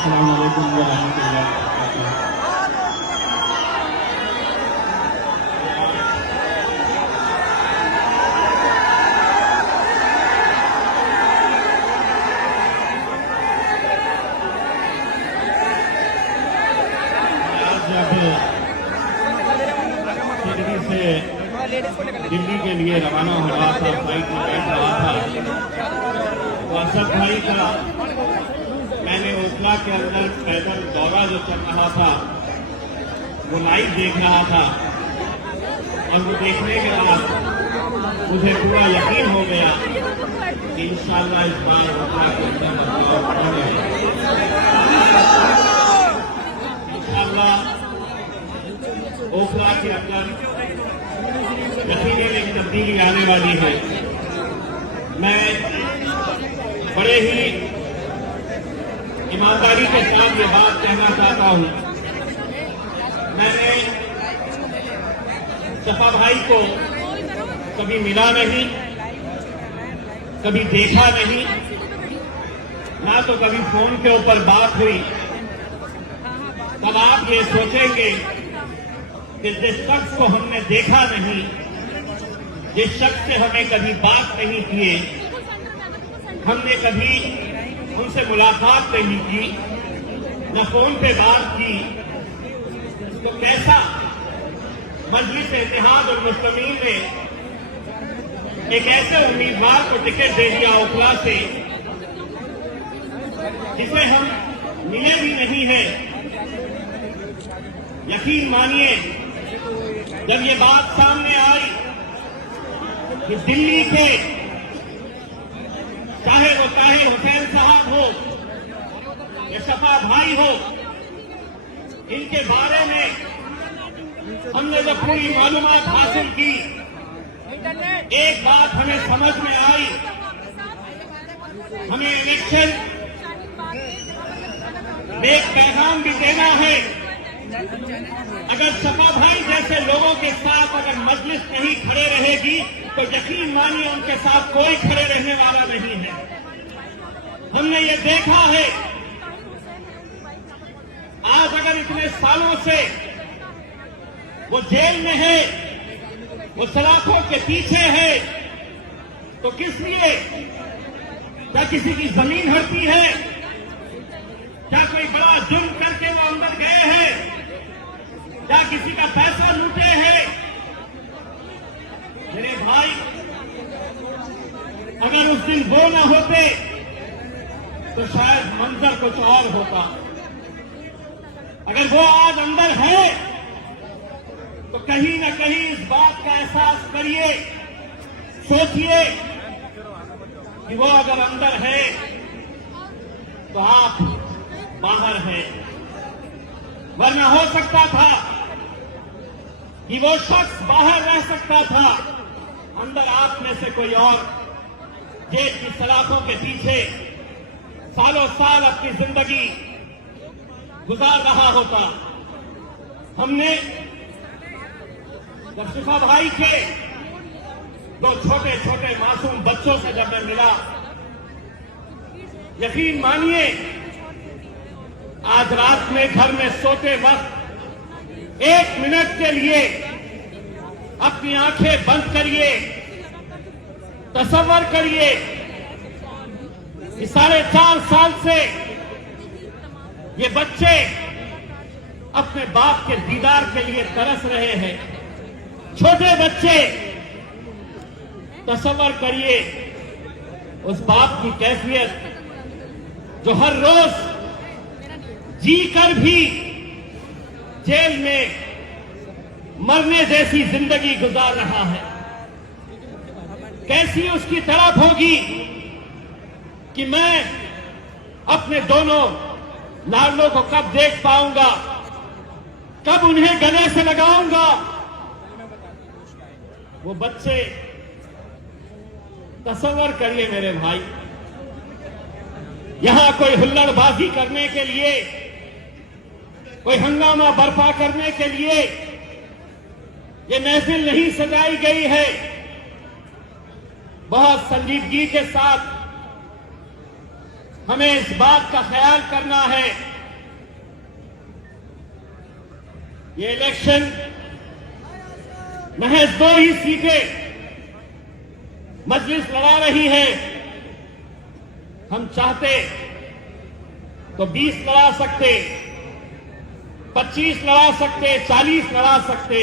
अस्सलाम वालेकुम व रहमतुल्लाहि व बरकातुहू। दिल्ली के लिए रवाना हो रहा था, फ्लाइट में बैठ रहा था तो असद भाई का मैंने ओखला के अंदर पैदल दौरा जो चल रहा था वो लाइव देख रहा था और वो देखने के बाद मुझे पूरा यकीन हो गया कि इंशाअल्लाह इस बार ओखला के अंदर बदलाव होंगे। इंशाअल्लाह ओखला के अंदर यकीनी एक तब्दीली आने वाली है। मैं बड़े ही ईमानदारी के साथ ये बात कहना चाहता हूं। मैंने सपा भाई को कभी मिला नहीं, कभी देखा नहीं, ना तो कभी फोन के ऊपर बात हुई। तब आप ये सोचेंगे कि जिस शख्स को हमने देखा नहीं, जिस शख्स से हमें कभी बात नहीं किए, हमने कभी उनसे मुलाकात नहीं की, न फोन पे बात की, तो कैसा मजलिस इत्तेहाद और मुस्लिमीन ने एक ऐसे उम्मीदवार को टिकट दे दिया ओखला से जिसे हम मिले भी नहीं है। यकीन मानिए, जब ये बात सामने आई कि दिल्ली के चाहे वो ताहिर हुसैन साहब हो या सपा भाई हो, इनके बारे में हमने जब पूरी मालूमात हासिल की, एक बात हमें समझ में आई, हमें इलेक्शन में एक पैगाम भी देना है। अगर सपा भाई जैसे लोगों के साथ अगर मजलिस नहीं खड़े रहेगी तो यकीन मानिए उनके साथ कोई खड़े रहने वाला नहीं है। हमने ये देखा है, आज अगर इतने सालों से वो जेल में है, वो सलाखों के पीछे है, तो किस लिए? क्या किसी की जमीन हड़पी है? क्या कोई बड़ा जुर्म करके वो अंदर गए हैं? क्या किसी का पैसा लूटे हैं? मेरे भाई, अगर उस दिन वो न होते तो शायद मंजर कुछ और होता। अगर वो आज अंदर है तो कहीं न कहीं इस बात का एहसास करिए, सोचिए कि वो अगर अंदर है तो आप बाहर हैं। वरना हो सकता था कि वो शख्स बाहर रह सकता था, अंदर आप में से कोई और जेल की सलाखों के पीछे सालों साल अपनी जिंदगी गुजार रहा होता। हमने जब सपा भाई के दो छोटे छोटे मासूम बच्चों से जब मैं मिला, यकीन मानिए आज रात में घर में सोते वक्त 1 मिनट के लिए अपनी आंखें बंद करिए, तसव्वुर करिए कि 4.5 साल से ये बच्चे अपने बाप के दीदार के लिए तरस रहे हैं। छोटे बच्चे, तसव्वुर करिए उस बाप की कैफियत जो हर रोज जी कर भी जेल में मरने जैसी जिंदगी गुजार रहा है। कैसी उसकी तड़प होगी कि मैं अपने दोनों लाडलों को कब देख पाऊंगा, कब उन्हें गले से लगाऊंगा। वो बच्चे, तसव्वुर करिए मेरे भाई, यहां कोई हुल्लड़बाजी करने के लिए, कोई हंगामा बर्पा करने के लिए ये महफिल नहीं सजाई गई है। बहुत संजीदगी के साथ हमें इस बात का ख्याल करना है ये इलेक्शन महज 2 ही सीटें मजलिस लड़ा रही है। हम चाहते तो 20 लड़ा सकते, 25 लड़ा सकते, 40 लड़ा सकते,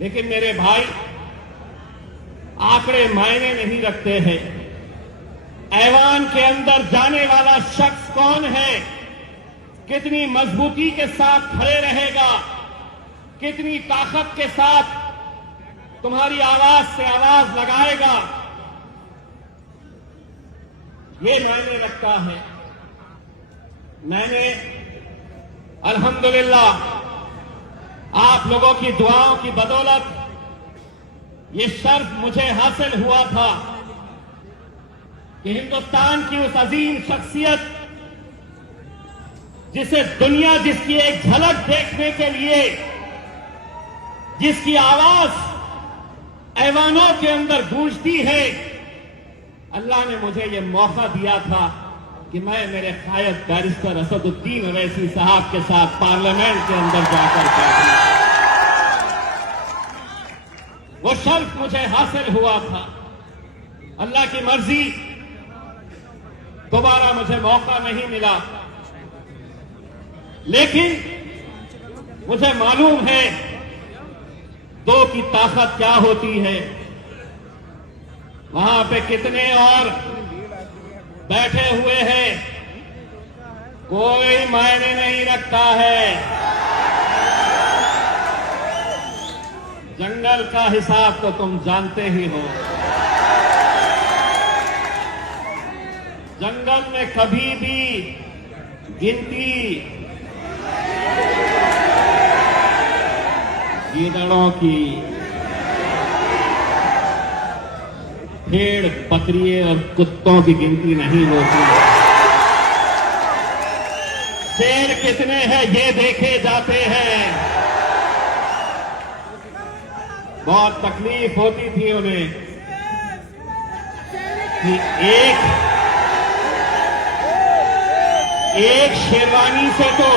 लेकिन मेरे भाई आंकड़े मायने नहीं रखते हैं। ऐवान के अंदर जाने वाला शख्स कौन है, कितनी मजबूती के साथ खड़े रहेगा, कितनी ताकत के साथ तुम्हारी आवाज से आवाज लगाएगा, ये मायने रखता है। मैंने अल्हम्दुलिल्लाह आप लोगों की दुआओं की बदौलत ये शर्फ मुझे हासिल हुआ था कि हिंदुस्तान की उस अजीम शख्सियत जिसे दुनिया जिसकी एक झलक देखने के लिए, जिसकी आवाज ऐवानों के अंदर गूंजती है, अल्लाह ने मुझे ये मौका दिया था कि मैं मेरे कायद बैरिस्टर असदुद्दीन अवैसी साहब के साथ पार्लियामेंट के अंदर जाकर बैठूं। वो शर्फ मुझे हासिल हुआ था। अल्लाह की मर्जी दोबारा मुझे मौका नहीं मिला, लेकिन मुझे मालूम है 2 की ताकत क्या होती है। वहां पे कितने और बैठे हुए हैं, कोई मायने नहीं रखता है। जंगल का हिसाब तो तुम जानते ही हो। जंगल में कभी भी गिनती गीदड़ों की, भेड़ बकरियों और कुत्तों की गिनती नहीं होती। शेर कितने हैं ये देखे जाते हैं। बहुत तकलीफ होती थी उन्हें कि एक शेरवानी से तो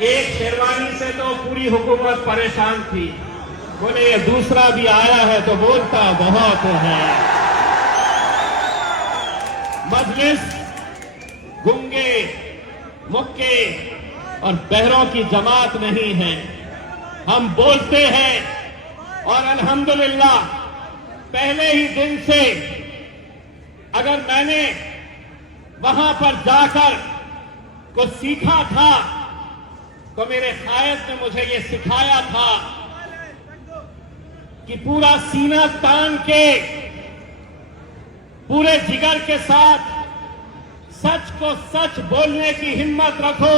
एक शेरवानी से तो पूरी हुकूमत परेशान थी। बोले ये दूसरा भी आया है तो बोलता बहुत है। मजलिस गूंगे, मुक्के और बहरों की जमात नहीं है। हम बोलते हैं और अल्हम्दुलिल्लाह पहले ही दिन से अगर मैंने वहां पर जाकर कुछ सीखा था तो मेरे कायद ने मुझे ये सिखाया था कि पूरा सीना तान के, पूरे जिगर के साथ सच को सच बोलने की हिम्मत रखो,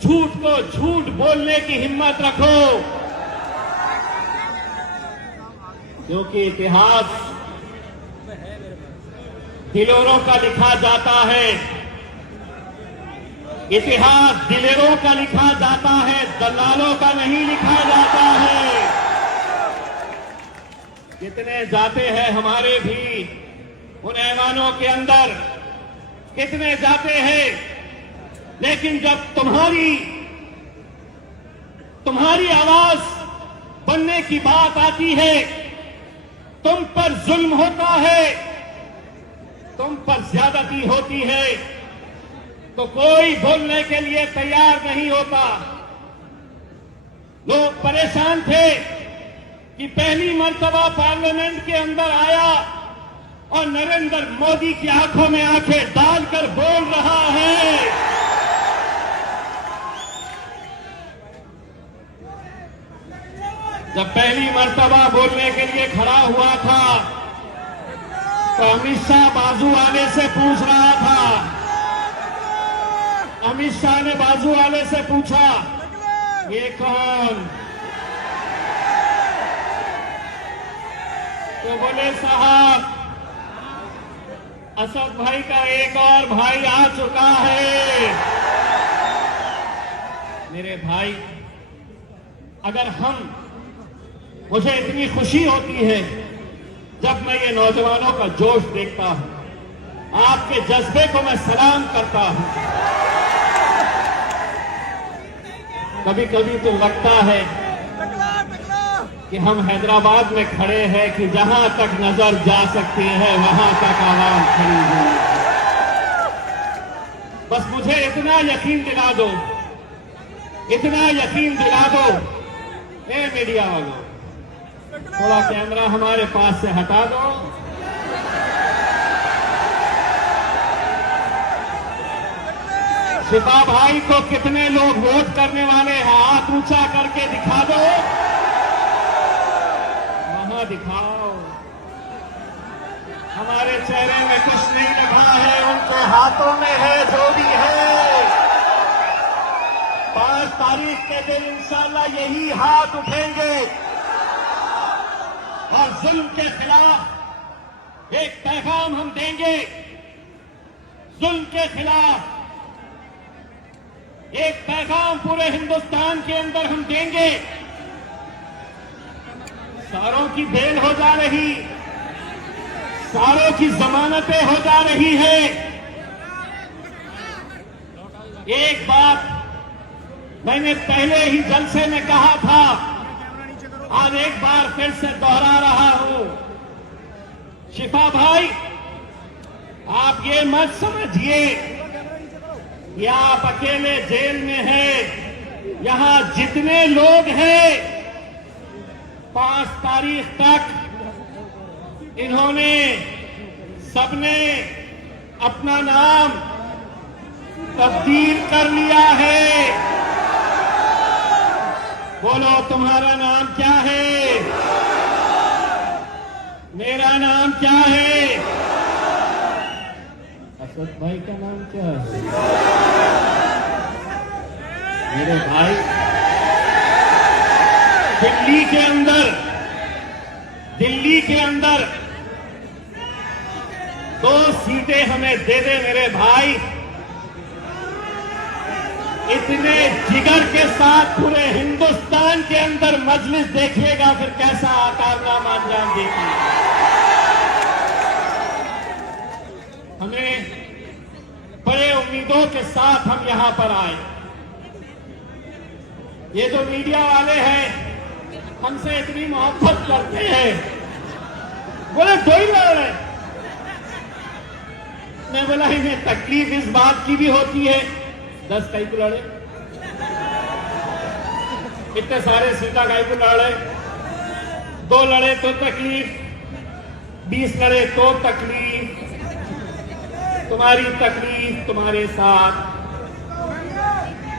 झूठ को झूठ बोलने की हिम्मत रखो, क्योंकि इतिहास दिलोरों का लिखा जाता है। इतिहास दिलेरों का लिखा जाता है, दलालों का नहीं लिखा जाता है। कितने जाते हैं हमारे भी उन ऐवानों के अंदर, कितने जाते हैं, लेकिन जब तुम्हारी आवाज बनने की बात आती है, तुम पर जुल्म होता है, तुम पर ज्यादती होती है, तो कोई बोलने के लिए तैयार नहीं होता। लोग परेशान थे कि पहली मर्तबा पार्लियामेंट के अंदर आया और नरेंद्र मोदी की आंखों में आंखें डालकर बोल रहा है। जब पहली मर्तबा बोलने के लिए खड़ा हुआ था तो अमित शाह बाजू वाले से पूछ रहा था। अमित शाह ने बाजू वाले से पूछा, ये कौन? तो बोले साहब, असद भाई का एक और भाई आ चुका है। मेरे भाई, अगर मुझे इतनी खुशी होती है जब मैं ये नौजवानों का जोश देखता हूं, आपके जज्बे को मैं सलाम करता हूं। कभी कभी तो लगता है कि हम हैदराबाद में खड़े हैं कि जहां तक नजर जा सकती है वहां तक आवाम खड़ी हुई है। बस मुझे इतना यकीन दिला दो, इतना यकीन दिला दो, ए मीडिया वालों, थोड़ा कैमरा हमारे पास से हटा दो। शिफा भाई को कितने लोग वोट करने वाले हैं, हाथ ऊंचा करके दिखा दो, वहां दिखाओ। हमारे चेहरे में कुछ नहीं लिखा है, उनके हाथों में है जो भी है। 5 तारीख के दिन इंशाल्लाह यही हाथ उठेंगे और जुल्म के खिलाफ एक पैगाम हम देंगे। जुल्म के खिलाफ एक पैगाम पूरे हिंदुस्तान के अंदर हम देंगे। सारों की बेल हो जा रही, सारों की जमानतें हो जा रही है। एक बात मैंने पहले ही जलसे में कहा था, आज एक बार फिर से दोहरा रहा हूं। शिफा भाई, आप ये मत समझिए कि आप अकेले जेल में हैं। यहां जितने लोग हैं 5 तारीख तक इन्होंने सबने अपना नाम तब्दील कर लिया है। बोलो, तुम्हारा नाम क्या है? मेरा नाम क्या है? असद भाई का नाम क्या है? मेरे भाई, दिल्ली के अंदर 2 सीटें हमें दे दे मेरे भाई। इतने जिगर के साथ पूरे हिंदुस्तान के अंदर मजलिस देखिएगा फिर कैसा कारनामा अंजाम देती है। हमें बड़े उम्मीदों के साथ हम यहां पर आए। ये जो मीडिया वाले हैं हमसे इतनी मोहब्बत करते हैं, बोले 2 ही लड़ रहे। मैं बोला इन्हें तकलीफ इस बात की भी होती है 10 कई को लड़े, इतने सारे सीटा कई को लड़ रहे। 2 लड़े तो तकलीफ, 20 लड़े तो तकलीफ। तुम्हारी तकलीफ तुम्हारे साथ,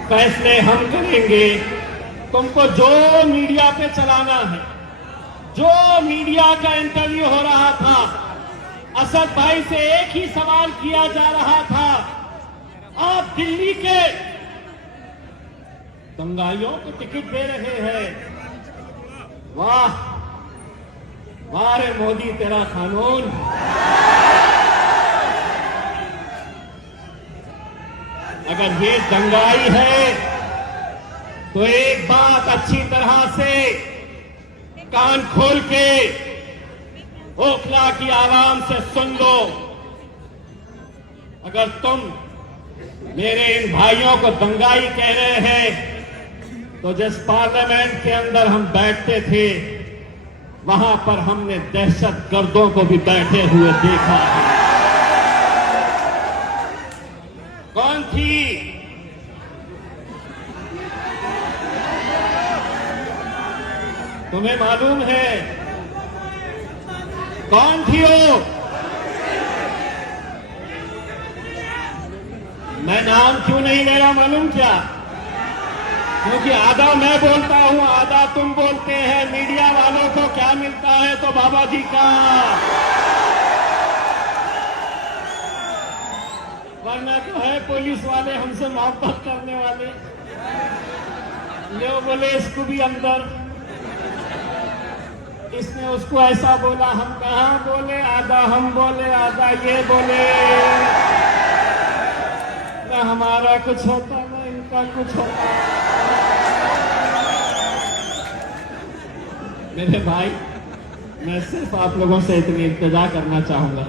फैसले हम करेंगे। तुमको जो मीडिया पे चलाना है, जो मीडिया का इंटरव्यू हो रहा था, असद भाई से एक ही सवाल किया जा रहा था, आप दिल्ली के दंगाइयों को टिकट दे रहे हैं। वाह वाह रे मोदी, तेरा कानून। अगर ये दंगाई है तो एक बात अच्छी तरह से कान खोल के ओखला की आवाम से सुन लो। अगर तुम मेरे इन भाइयों को दंगाई कह रहे हैं तो जिस पार्लियामेंट के अंदर हम बैठते थे वहां पर हमने दहशत गर्दों को भी बैठे हुए देखा है। कौन थी? तुम्हें मालूम है कौन थी वो? मैं नाम क्यों नहीं ले रहा मालूम क्या? क्योंकि आधा मैं बोलता हूं, आधा तुम बोलते हैं। मीडिया वालों को क्या मिलता है तो बाबा जी का, वरना तो है पुलिस वाले हमसे मोहब्बत करने वाले। ले बोले इसको भी अंदर, इसने उसको ऐसा बोला, हम कहां बोले, आधा हम बोले आधा ये बोले। ना हमारा कुछ होता ना इनका कुछ होता। मेरे भाई, मैं सिर्फ आप लोगों से इतनी इल्तिजा करना चाहूंगा,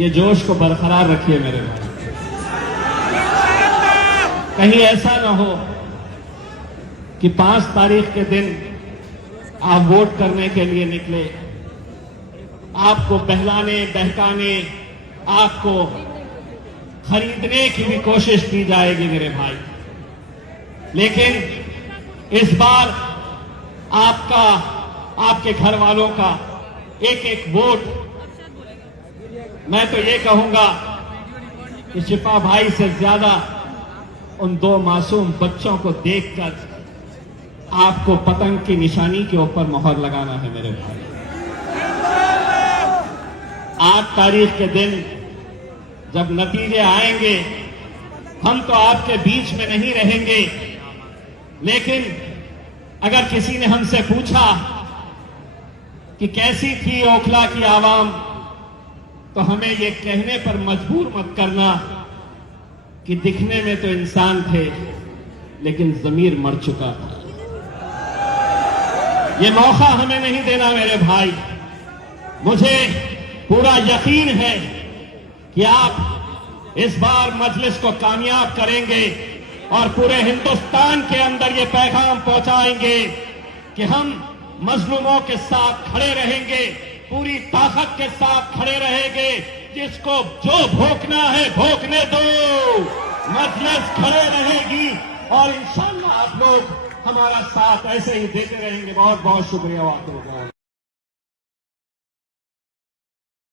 ये जोश को बरकरार रखिए मेरे भाई। कहीं ऐसा ना हो कि 5 तारीख के दिन आप वोट करने के लिए निकले, आपको बहलाने बहकाने, आपको खरीदने की भी कोशिश की जाएगी मेरे भाई। लेकिन इस बार आपका, आपके घर वालों का एक एक वोट, मैं तो ये कहूंगा कि शिफा भाई से ज्यादा उन 2 मासूम बच्चों को देखकर आपको पतंग की निशानी के ऊपर मोहर लगाना है मेरे भाई। 8 तारीख के दिन जब नतीजे आएंगे, हम तो आपके बीच में नहीं रहेंगे, लेकिन अगर किसी ने हमसे पूछा कि कैसी थी ओखला की आवाम, तो हमें ये कहने पर मजबूर मत करना कि दिखने में तो इंसान थे लेकिन ज़मीर मर चुका था। ये मौका हमें नहीं देना मेरे भाई। मुझे पूरा यकीन है कि आप इस बार मजलिस को कामयाब करेंगे और पूरे हिंदुस्तान के अंदर ये पैगाम पहुंचाएंगे कि हम मजलूमों के साथ खड़े रहेंगे, पूरी ताकत के साथ खड़े रहेंगे। जिसको जो भोंकना है भोंकने दो, मजलिस खड़े रहेगी और इंशाअल्लाह आप लोग हमारा साथ ऐसे ही देते रहेंगे। बहुत बहुत शुक्रिया।